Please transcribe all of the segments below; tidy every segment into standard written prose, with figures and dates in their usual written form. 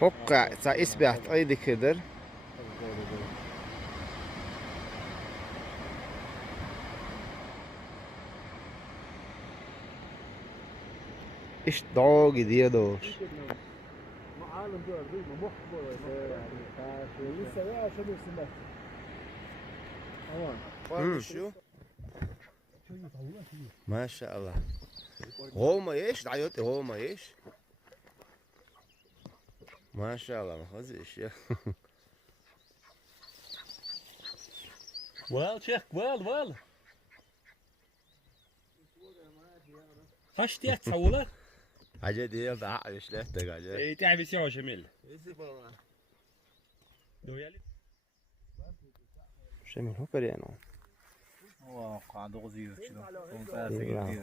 Hokka sa isbjart aydikidir. İş dağa gidiyordur. معالم دول ظلمة محبر يعني لسه بقى عشان يرسم بس Hmm. ما شاء الله. هو ايش دعيوت هو ما ايش ما شاء الله ما خزيش يا Well, check, well. خشت يتصولك؟ عجد هي ضاع ايش لهتك عجد ايه تعب يسوي شميل. دويالي. شميل هو بريانو هو قاعد غزيز كده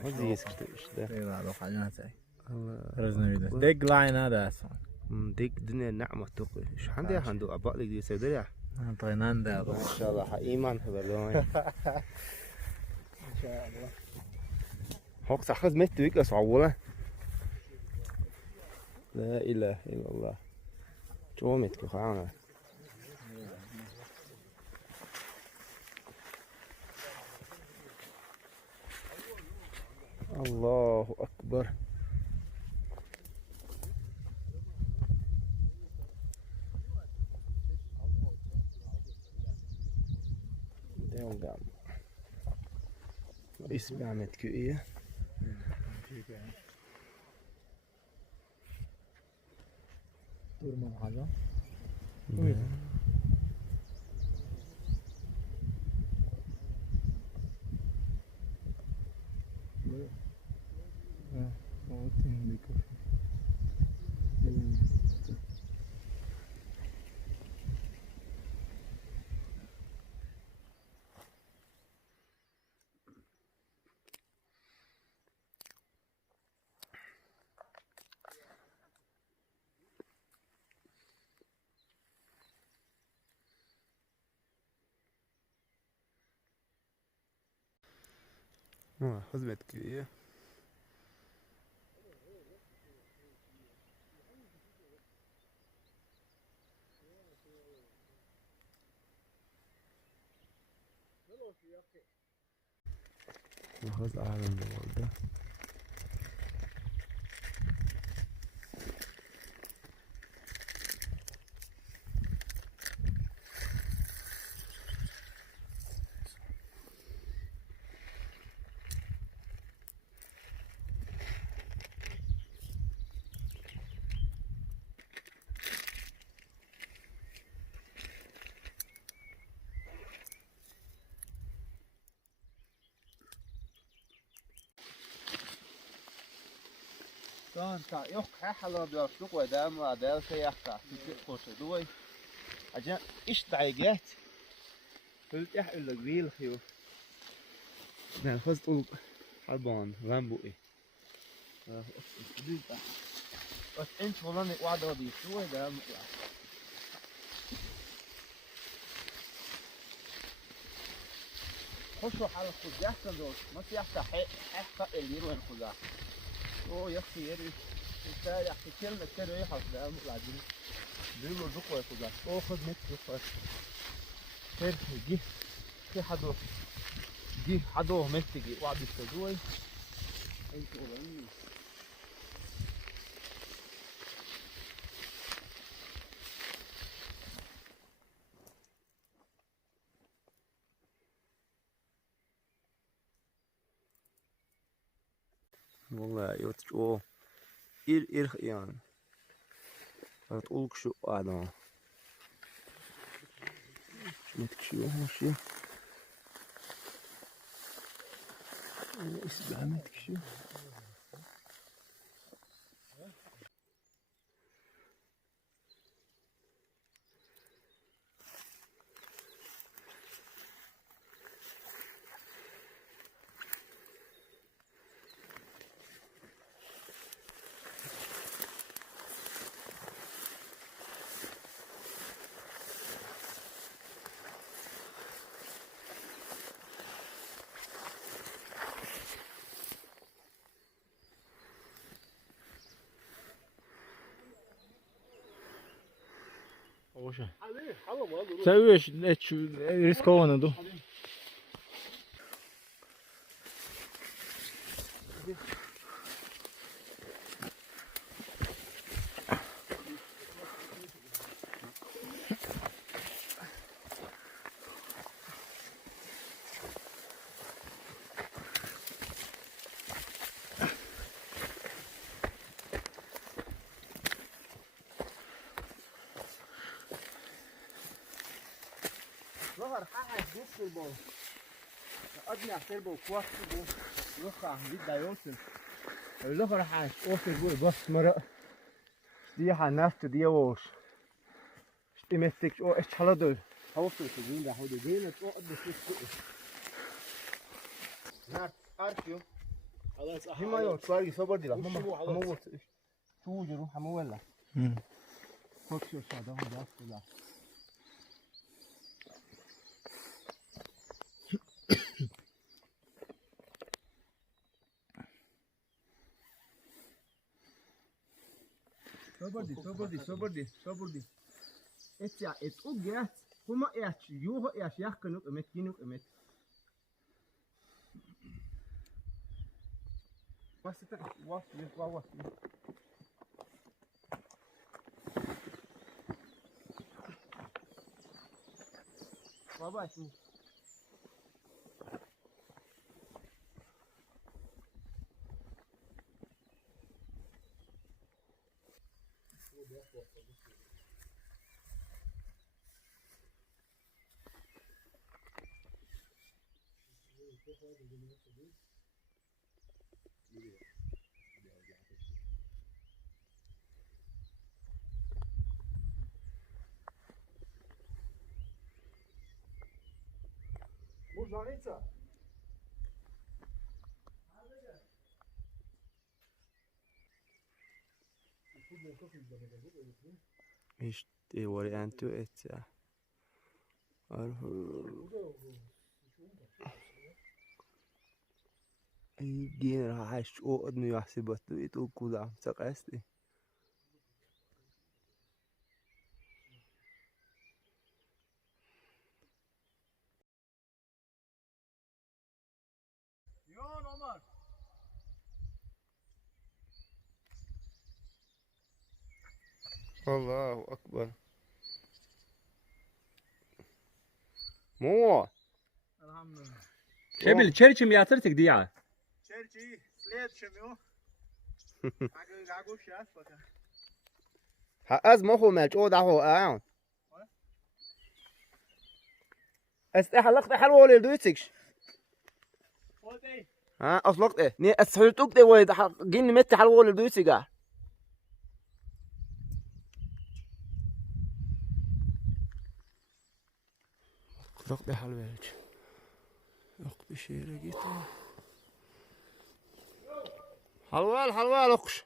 غزيز كده ايش ده هذا حاجات هاي الله رزنا بيدس دق لاين هذا اصلا ديك دنيا نعمة تقي ايش عندي عنده ابا لك دي سيدريا طينان ده ما شاء الله ايمان خبرون ان شاء الله هوك سخز مت ويك اسعوله لا اله الا الله جومت كخانه الله أكبر ديون قام اسمي عمد كئية دور من حاجة خزمت كئية خز أعلى من الوالدة كان تا يوك حلا بيشلق ودام ودال سيحتا تقوش دوي عجان إيش دعيقات قلت يحقل لك بيه الخيو يعني خز طول حلبان لامبوئي بس انت والله وعد راضي شوي ده خشوا على الخزاح دول ما في يحتى حق اللي يروح الخزاح اوه يا اخي يري انت يا اخي كلمه كده يحط ده بعدين بيقولوا ذوقوا يا خزاح اوه خد متر خير جه في حدو جه حدو متجي وعد يستدوي انت قريبين والله يوتشو إير خيان هتقولك شو أنا شو متكشيو ماشي اسمع متكشيو خوشه عليه حلو والله سويش ريسكونا دو ظهر حاجة نص البول أدنى احتربه وكواسه بو يخع جيد دايوسن ظهر حاجة أوفر بو بس مرة دي حنفت دي ووش اشتمستك أو اشتحلدل هوفر تجين ده هودي جينة أو أدنى سيستوئي نات أرشيو هما يو تسواري صبر دي لا همو شو جرو همو ولا فوكسيو شادا هم جاست لا صبر دي اتيا اتوجات هما ايش يوه ايش يحكنوك امت كينوك امت بس واس بابا شو İşte variantı et ya. Gene راح أشوف أدنى يحسب بتويت وكذا سقاستي. يون عمر الله أكبر. مو. الحمد لله. شامل تشرشم يا ترتك ديعة. شرشي سليد شميو. عقو شاف بكا. از ما خو مالج او ده هو آن. استحلقت حلوة للدويتكش. ها أصلقت إيه؟ ني أسحلتوك ده ويد جين مت حلوة للدويتكش. لقط حلوة. لقط بشير جيتا. حلوة لقش.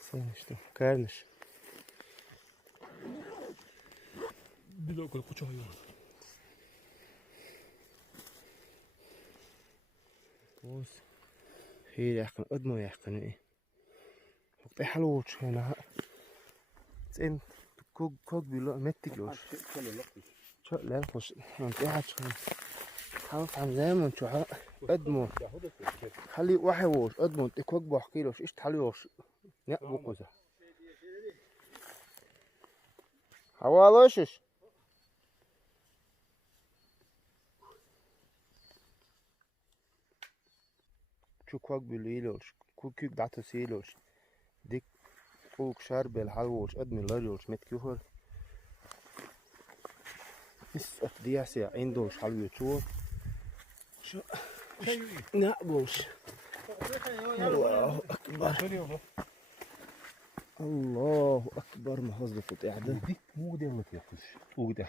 Sonuçta karnış. Bir dakika kucağı yok. بص هي يحقن قدمه يحقن ايه وقت حلوش هنا انت كوك بيلو متكلوش شو لا خوش انت قاعد شو حاف عم زمان شو قدمه خلي واحد وش قدمه انت كوك بحكيلوش ايش تحليوش نقبو كذا حوالوشش شو كوك بيليلوش كوك دعتو سيلوش ديك كوك شرب الحلوش قدم اللاريوش متكيوهر بس أفدياسي عندوش حلو شو شو نقبوش الله أكبر الله أكبر ما هزفت قاعدة ديك مو ده اللي فيكش وده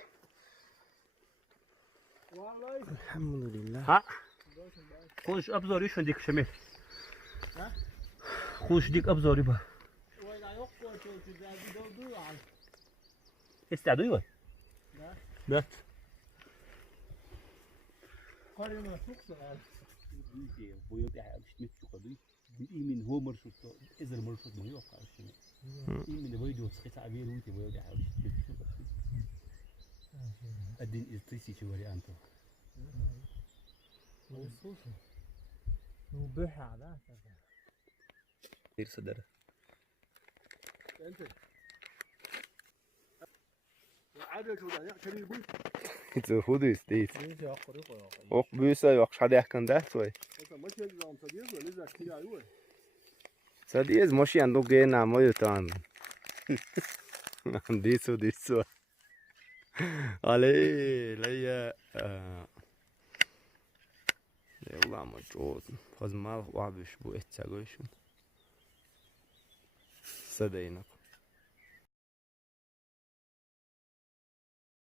الحمد لله ها خوش أبزاري شو ديك شمال ها خوش ديك أبزاري بقى استعدوا يوه لا قرينا سوق Boyut alıştı tuqadi. من هو مرشد إذا مرشد ما يوقع الشيء. من الفيديو تسقط عبير وانت boyut alıştı. الدين إستيسي شواري أنتو. نوبح على غير صدره. أنت عادة شو ده كريم بوي So goed is dit. Deze akkurat koyalım. Ook büyüse yok şadeh kan da soy. مثلا ما شيء زام صديق ولا زاك كذا أيوة Sadiz moshi ando ge na moyo tan. Disso. Ale laya يلا مجوز فاز ما واضح بو اتساقوشون صدينك